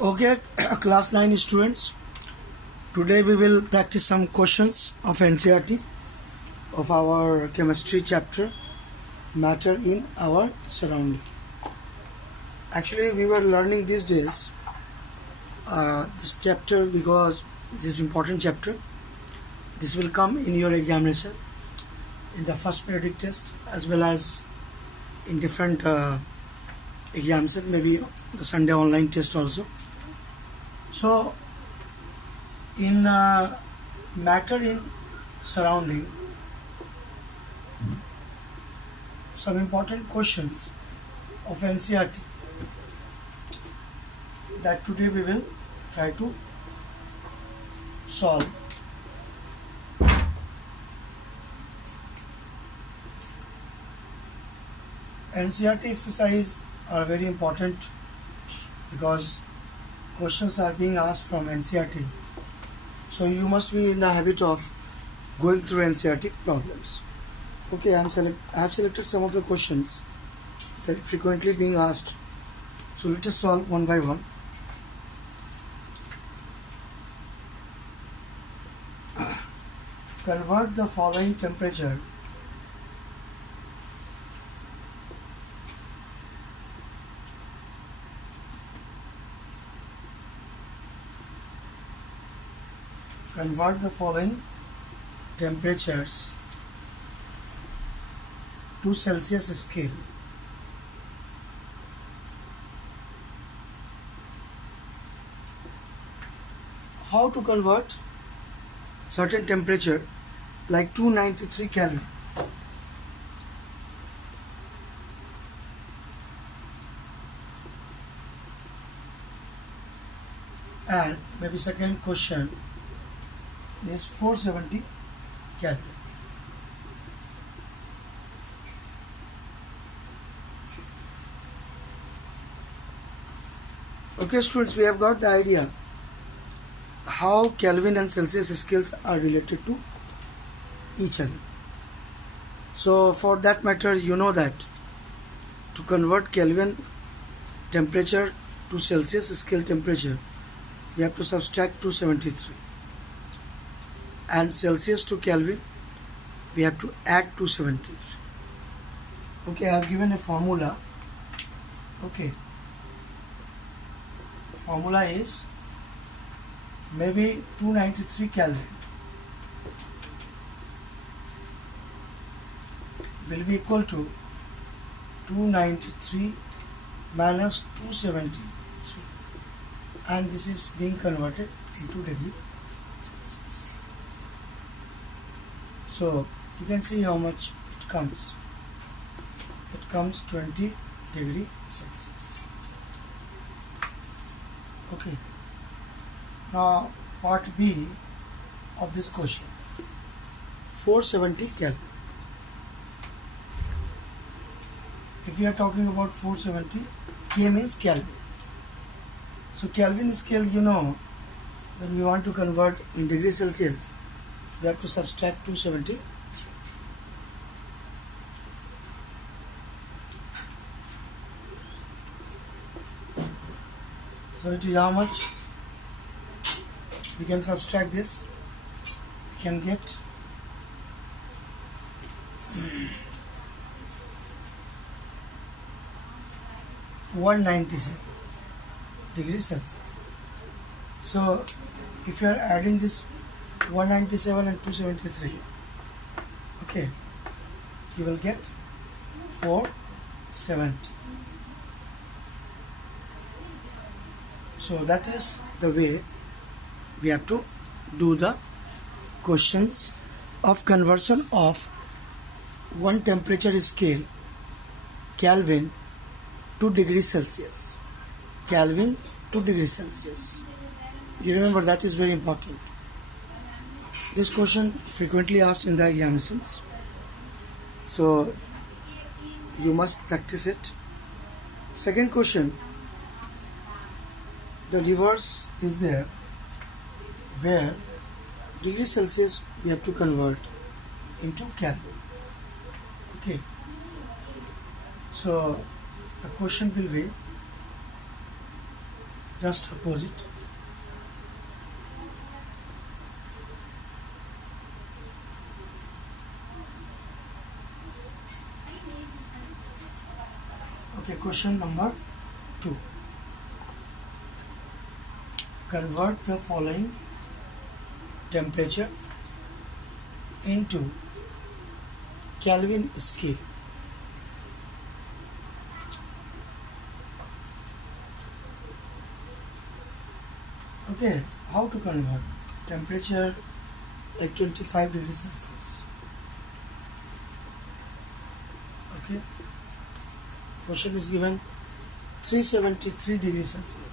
Okay, class 9 students. Today we will practice some questions of NCERT of our chemistry chapter, matter in our surrounding. Actually, we were learning these days this chapter because this is important chapter. This will come in your examination in the first periodic test as well as in different exams, maybe the Sunday online test also. So, in matter in surrounding, some important questions of NCERT that today we will try to solve. NCERT exercise are very important because questions are being asked from NCERT. So you must be in the habit of going through NCERT problems. Okay, I have selected some of the questions that are frequently being asked. So let us solve one by one. Convert the following temperature temperatures to Celsius scale. How to convert certain temperature like 293 Kelvin? And maybe second question is 470 Kelvin. Okay students, we have got the idea how Kelvin and Celsius scales are related to each other. So for that matter, you know that to convert Kelvin temperature to Celsius scale temperature, we have to subtract 273. And Celsius to Kelvin, we have to add 273. Okay, I have given a formula. Okay, formula is maybe 293 Kelvin will be equal to 293 minus 273, and this is being converted into degree Celsius. So you can see how much it comes. It comes 20 degree Celsius. Okay. Now part B of this question, 470 Kelvin. If we are talking about 470, K means Kelvin. So Kelvin scale, you know, when we want to convert in degree Celsius, we have to subtract 270. So it is how much? We can subtract this. We can get 197 degrees Celsius. So if you are adding this 197 and 273, okay, you will get 470. So that is the way we have to do the questions of conversion of one temperature scale, Kelvin to degrees Celsius. Kelvin to degrees Celsius. You remember, that is very important. This question frequently asked in the examinations, so you must practice it. Second question, the reverse is there, where degrees Celsius we have to convert into Kelvin. Okay, so the question will be just opposite. Okay, question number 2. Convert the following temperature into Kelvin scale. Okay, how to convert temperature at 25 degrees Celsius? Okay, question is given 373 degrees Celsius.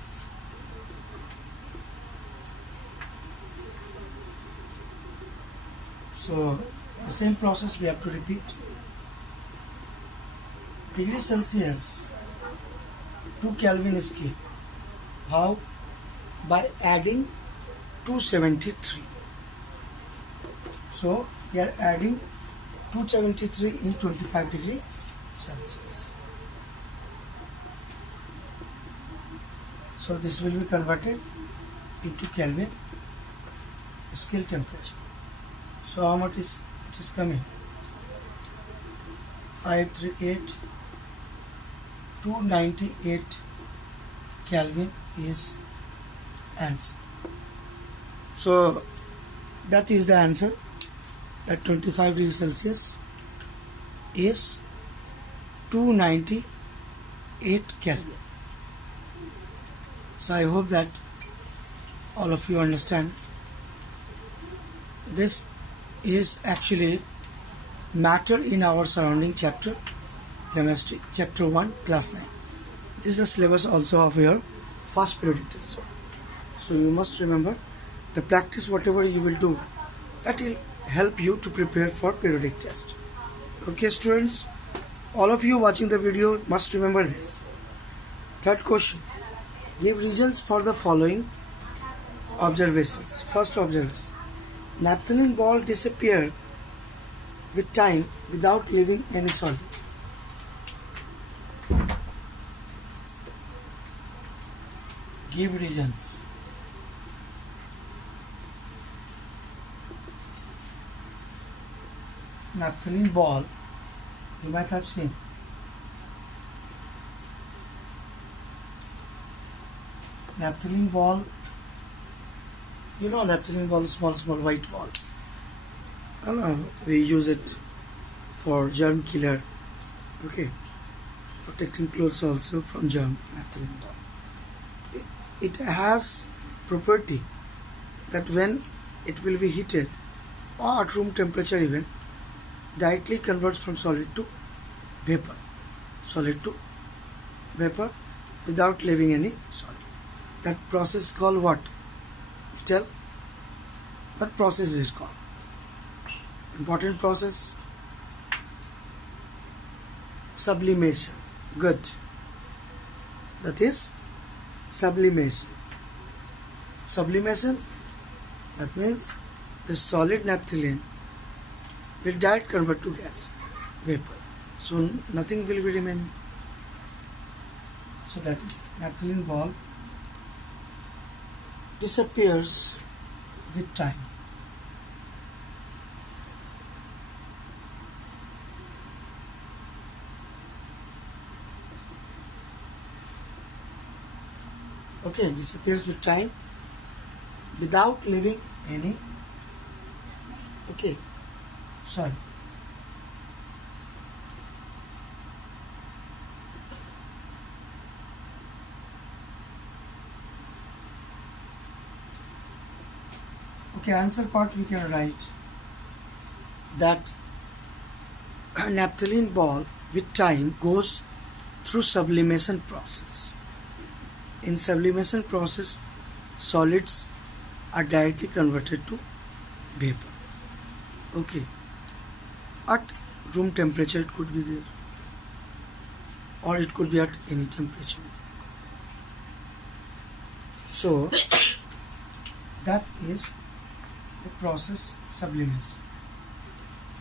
So the same process we have to repeat. Degree Celsius to Kelvin scale. How? By adding 273. So we are adding 273 in 25 degree Celsius. So this will be converted into Kelvin scale temperature. So how much is it is coming? 538 298 Kelvin is answer. So that is the answer. At 25 degrees Celsius is 298 Kelvin. So I hope that all of you understand. This is actually matter in our surrounding chapter, chemistry, chapter 1, class 9. This is the syllabus also of your first periodic test. So you must remember the practice, whatever you will do, that will help you to prepare for periodic test. Okay students, all of you watching the video must remember this. Third question, give reasons for the following observations. First observation, naphthalene ball disappear with time without leaving any solid. Give reasons. Naphthalene ball, you might have seen. Naphthalene ball, you know naphthalene ball is small white ball. I don't know, we use it for germ killer. Okay, protecting clothes also from germ. Naphthalene ball. It has property that when it will be heated or at room temperature even, directly converts from solid to vapor. Solid to vapor without leaving any solid. That process is called what? Tell. What process is called? Important process. Sublimation. Good. That is sublimation. Sublimation, that means the solid naphthalene will direct convert to gas, vapor. So nothing will be remaining. So that is naphthalene ball disappears with time. Okay, disappears with time without leaving any. Okay, sorry. Okay, answer part we can write that a naphthalene ball with time goes through sublimation process. In sublimation process, solids are directly converted to vapor. Okay, at room temperature it could be there, or it could be at any temperature. So that is the process sublimation.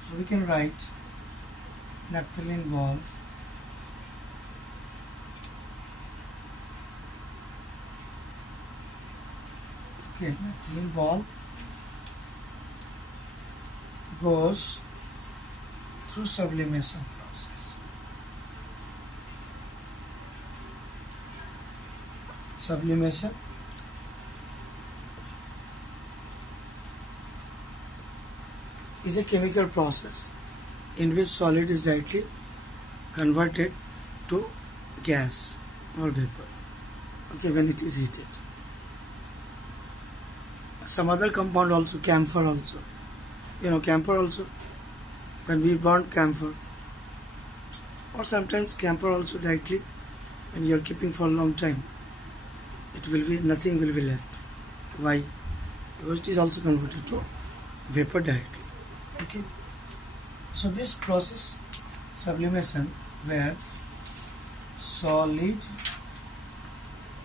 So we can write naphthalene ball Okay, methylene ball goes through sublimation process. Sublimation is a chemical process in which solid is directly converted to gas or vapor, okay, when it is heated. Some other compound also, camphor also, camphor also, when we burn camphor, or sometimes camphor also directly when you are keeping for a long time, it will be, nothing will be left. Why? Because it is also converted to vapor directly. Okay, so this process, sublimation, where solid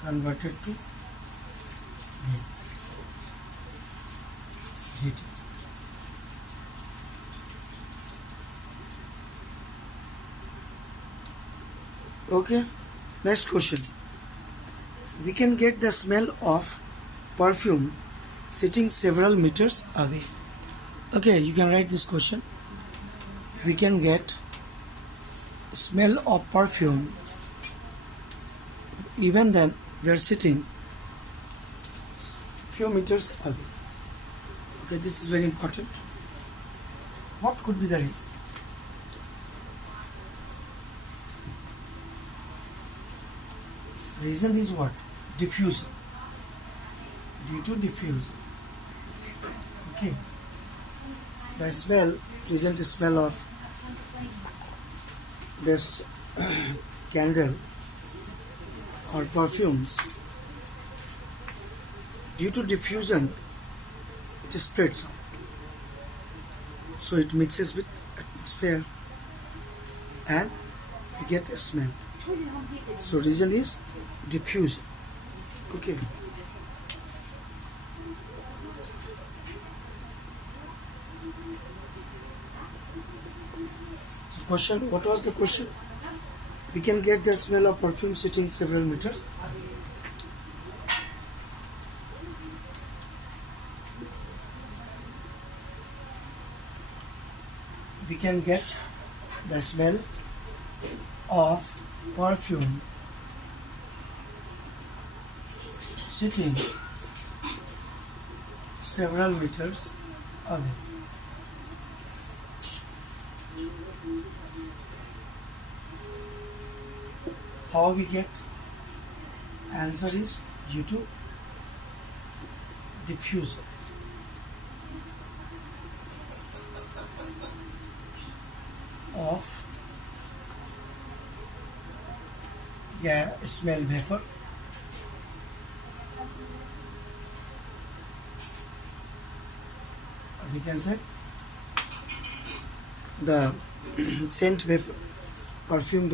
converted to heat. Okay, next question. We can get the smell of perfume sitting several meters away. Okay, you can write this question. We can get smell of perfume even then we are sitting few meters away. Okay, this is very important. What could be the reason? Reason is what? Diffusion. Due to diffusion. Okay. The smell, present smell of this candle or perfumes, due to diffusion, it spreads out. So it mixes with atmosphere and we get a smell. So reason is diffusion. Okay. So question, what was the question? We can get the smell of perfume sitting several meters. We can get the smell of perfume sitting several meters away. How we get? Answer is due to diffusion. Of smell vapor we can say the scent vapor, perfume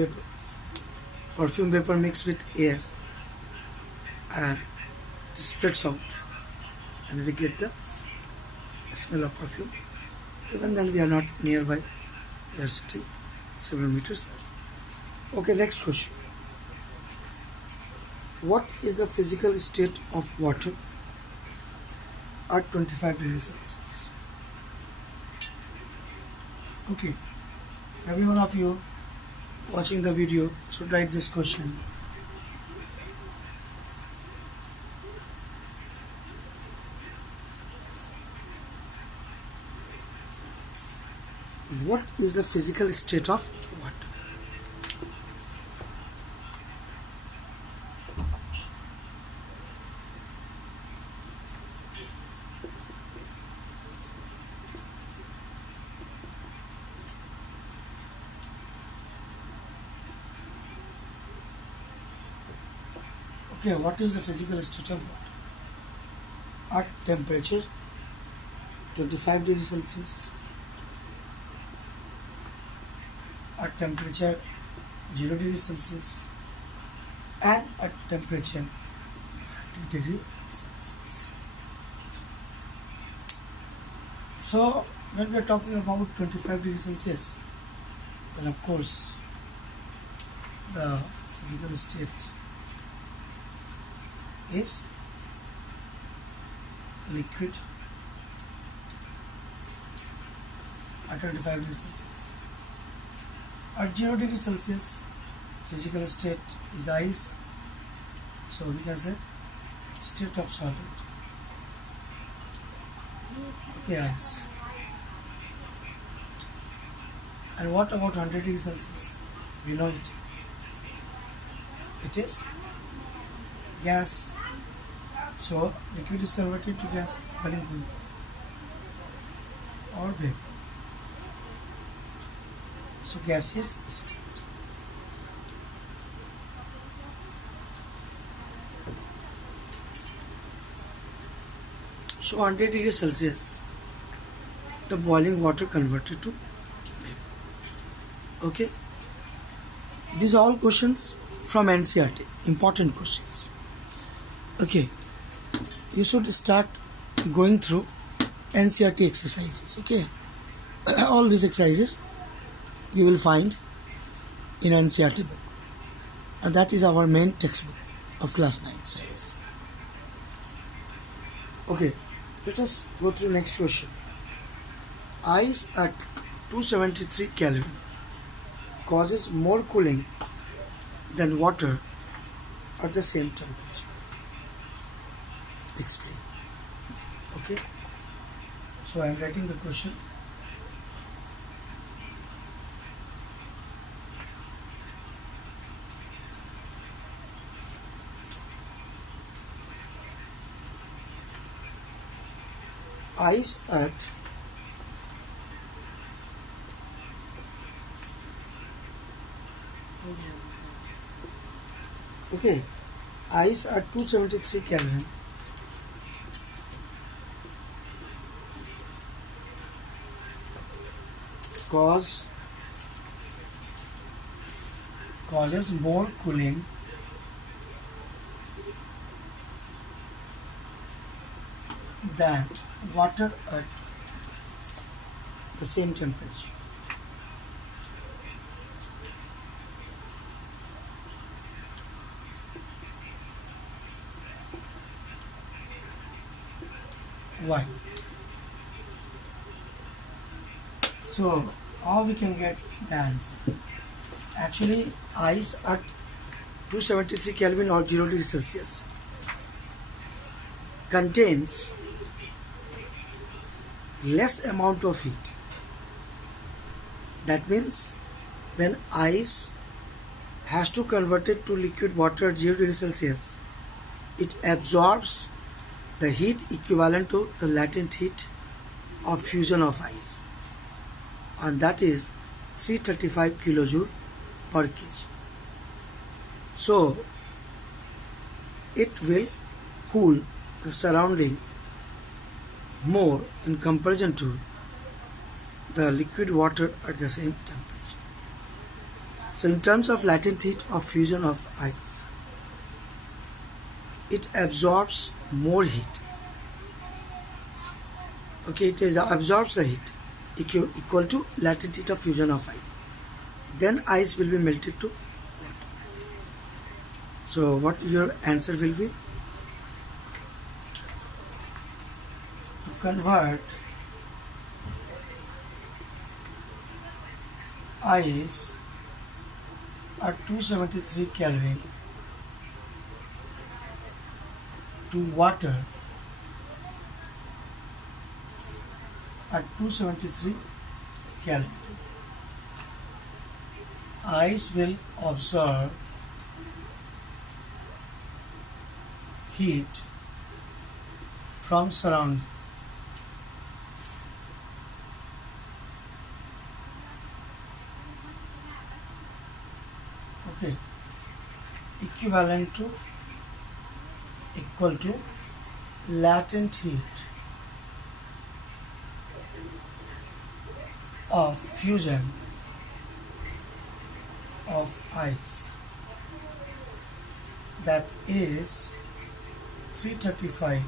vapor mixed with air and it spreads out and we get the smell of perfume. Even then we are not nearby, we are sitting several meters. Okay, next question. What is the physical state of water at 25 degrees Celsius? Okay, every one of you watching the video should write this question. What is the physical state of water? Okay, what is the physical state of water? At temperature 25 degrees Celsius, at temperature 0 degrees Celsius, and at temperature 2 degrees Celsius. So, when we are talking about 25 degrees Celsius, then of course the physical state is liquid at 25 degrees Celsius. At 0 degrees Celsius, physical state is ice, so we can say state of solid. Okay, ice. And what about 100 degrees Celsius? We know it. It is gas. So liquid is converted to gas, boiling point, or vapor. So gaseous state. So 100 degrees Celsius, the boiling water converted to vapor. Okay. These are all questions from NCERT, important questions. Okay. You should start going through NCERT exercises. Okay. All these exercises you will find in NCERT book, and that is our main textbook of class 9 science. Okay, let us go through next question. Ice at 273 Kelvin causes more cooling than water at the same temperature. Explain. Okay, so I am writing the question. Ice at ice at 273 Kelvin causes more cooling than water at the same temperature. Why? So how we can get the answer? Actually, ice at 273 Kelvin or 0 degrees Celsius contains less amount of heat. That means when ice has to convert it to liquid water at 0 degrees Celsius, it absorbs the heat equivalent to the latent heat of fusion of ice, and that is 335 kilojoule per kg. So it will cool the surrounding more in comparison to the liquid water at the same temperature. So in terms of latent heat of fusion of ice, it absorbs more heat. Okay, it absorbs the heat equal to latent heat of fusion of ice. Then ice will be melted to water. So what your answer will be? To convert ice at 273 Kelvin to water at 273 Kelvin, ice will absorb heat from surrounding. Okay, equal to latent heat of fusion of ice, that is 335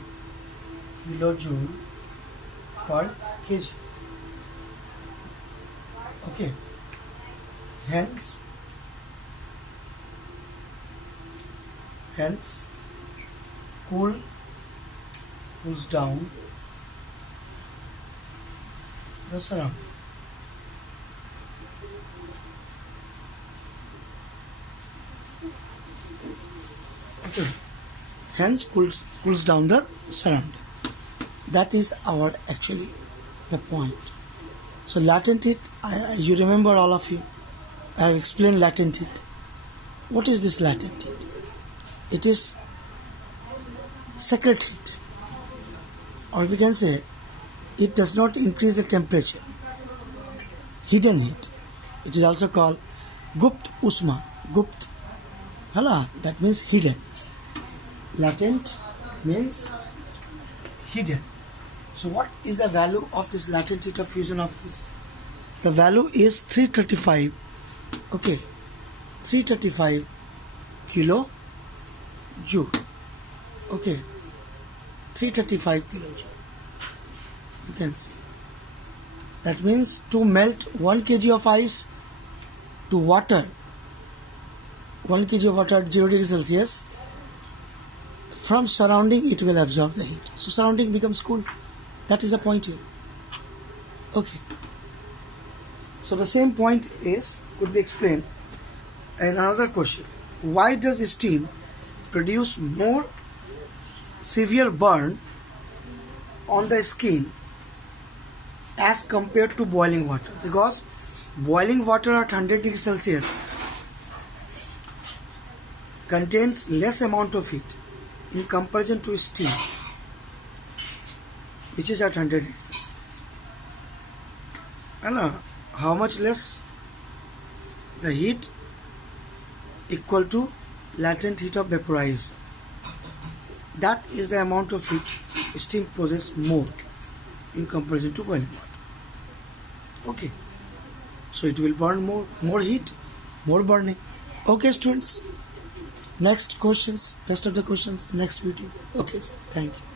kilojoule per kg. Okay, hence cool cools down the surrounding. Okay. Hence cools down the surrounding. That is our actually the point. So latent heat, you remember, all of you, I have explained latent heat. What is this latent heat? It is secret heat, or we can say it does not increase the temperature. Hidden heat. It is also called gupt usma. Gupt, that means hidden. Latent means hidden. So what is the value of this latent heat of fusion of this? The value is 335. Okay, 335 kilo joule. Okay, 335 kilojoule. You can see. That means to melt 1 kg of ice to water, 1 kg of water at 0 degrees Celsius, from surrounding it will absorb the heat. So surrounding becomes cool. That is the point here. Okay. So the same point could be explained in another question. Why does steam produce more severe burn on the skin as compared to boiling water? Because boiling water at 100 degrees Celsius contains less amount of heat in comparison to steam, which is at 100 degrees Celsius. And how much less? The heat equal to latent heat of vaporization. That is the amount of heat steam possesses more in comparison to boiling water. Okay. So it will burn more heat, more burning. Okay, students. Next questions, rest of the questions, next video. Okay, thank you.